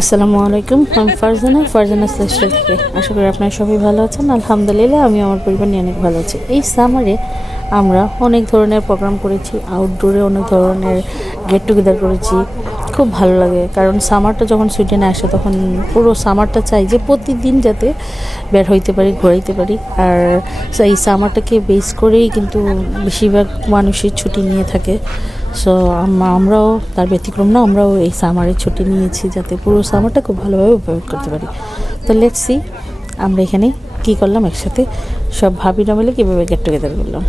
আসসালামু আলাইকুম, আমি ফারজানা ফারজানা স্লেশাল থেকে আশা করি আপনারা সবাই ভালো আছেন। আলহামদুলিল্লাহ আমি আমার পরিবার নিয়ে অনেক ভালো আছি। এই সামারে আমরা অনেক ধরনের প্রোগ্রাম করেছি আউটডোরে অনেক ধরনের গেট টুগেদার করেছি। খুব ভালো লাগে। কারণ সামারটা যখন সুইডেনে আসে, তখন পুরো সামারটা চাই যে প্রতিদিন যাতে বের হইতে পারি, ঘোরাইতে পারি। আর এই সামারটাকে বেস করেই কিন্তু বেশিরভাগ মানুষই ছুটি নিয়ে থাকে। সো আমরাও তার ব্যতিক্রম না, আমরাও এই সামারের ছুটি নিয়েছি যাতে পুরো সামারটা খুব ভালোভাবে উপভোগ করতে পারি। তো লেটস আমরা এখানে কী করলাম একসাথে, সব ভাবিরা মিলে কীভাবে গেট টুগেদার করলাম।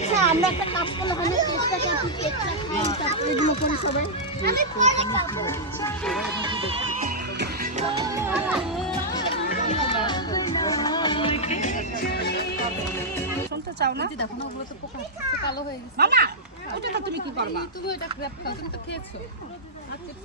আচ্ছা আমরা একটা কাজ করলে না চেষ্টা করছি কেকটা খাই তারপরে এগুলো করি সবাই। আমি পরে খাব শুনতে চাও না? দেখো না ওগুলো তো পোকা কালো হয়ে গেছে। মামা ওটা তো তুমি কি করবা? তুমি ওইটা গ্র্যাব খাও তুমি তো খেয়েছো। আরে দেখি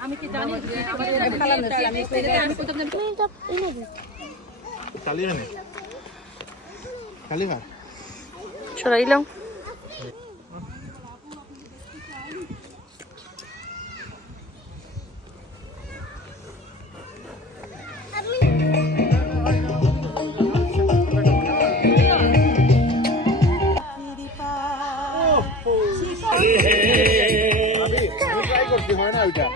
আমি কি জানি? আমি কোথাও খালি খালি সরাইলাম হয় না ওইটা।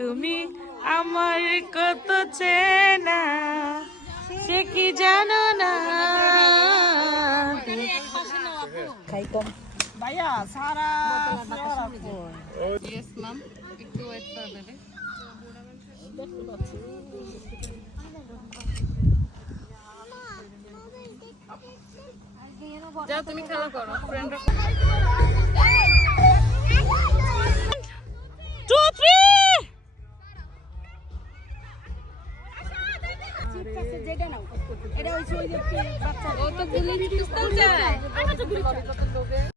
তুমি আমার কত চেনা সে কি জানো না? ভাইয়া সারা একটু ওয়েট করে দেবে। যাও তুমি খেলা করো ফ্রেন্ডরা টু থ্রি এটা হচ্ছে ওই যে বাচ্চা ও তো গুলি পিস্তল চায়